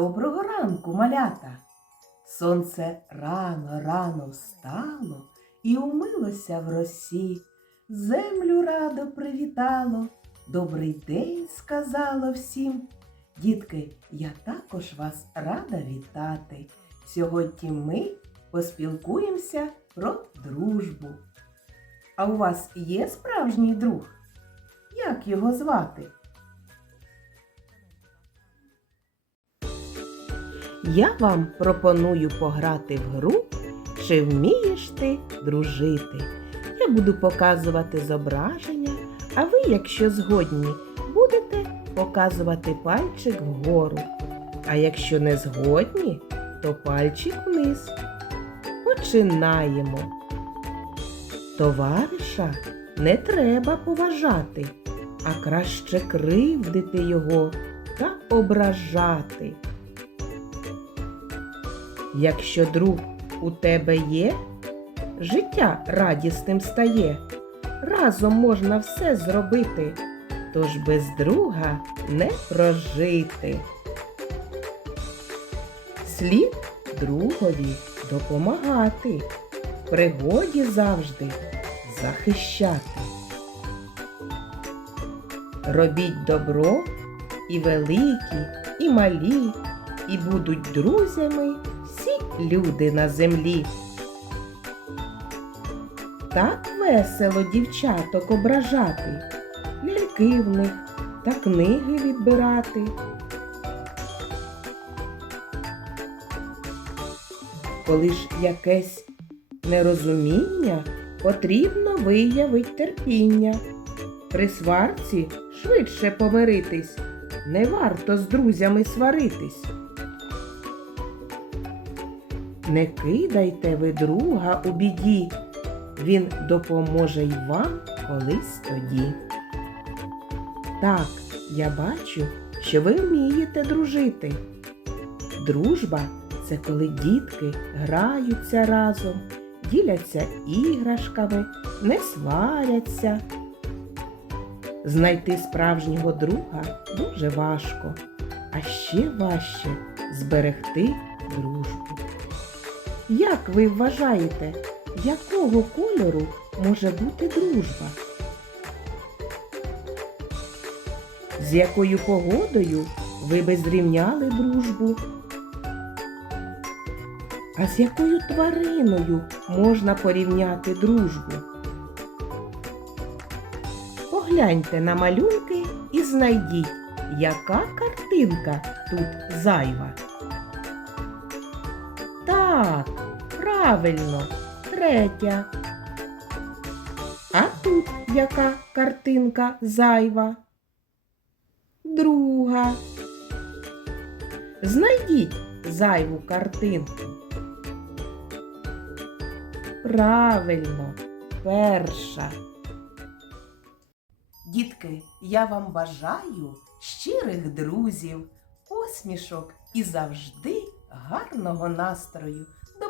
Доброго ранку, малята! Сонце рано рано встало і умилося в росі, землю радо привітало, добрий день сказало всім. Дітки, я також вас рада вітати. Сьогодні ми поспілкуємося про дружбу. А у вас є справжній друг? Як його звати? Я вам пропоную пограти в гру, чи вмієш ти дружити. Я буду показувати зображення, а ви, якщо згодні, будете показувати пальчик вгору. А якщо не згодні, то пальчик вниз. Починаємо. Товариша не треба поважати, а краще кривдити його та ображати. Якщо друг у тебе є, життя радісним стає. Разом можна все зробити, тож без друга не прожити. Слід другові допомагати, пригоді завжди захищати. Робіть добро і великі, і малі, і будуть друзями люди на землі. Так весело дівчаток ображати, ляльки в них та книги відбирати. Коли ж якесь нерозуміння, потрібно виявить терпіння. При сварці швидше помиритись, не варто з друзями сваритись. Не кидайте ви друга у біді, він допоможе й вам колись тоді. Так, я бачу, що ви вмієте дружити. Дружба це коли дітки граються разом, діляться іграшками, не сваряться. Знайти справжнього друга дуже важко, а ще важче зберегти дружбу. Як ви вважаєте, якого кольору може бути дружба? З якою погодою ви би зрівняли дружбу? А з якою твариною можна порівняти дружбу? Погляньте на малюнки і знайдіть, яка картинка тут зайва. Так, правильно, третя. А тут яка картинка зайва? Друга. Знайдіть зайву картинку. Правильно, перша. Дітки, я вам бажаю щирих друзів, посмішок і завжди гарного настрою. До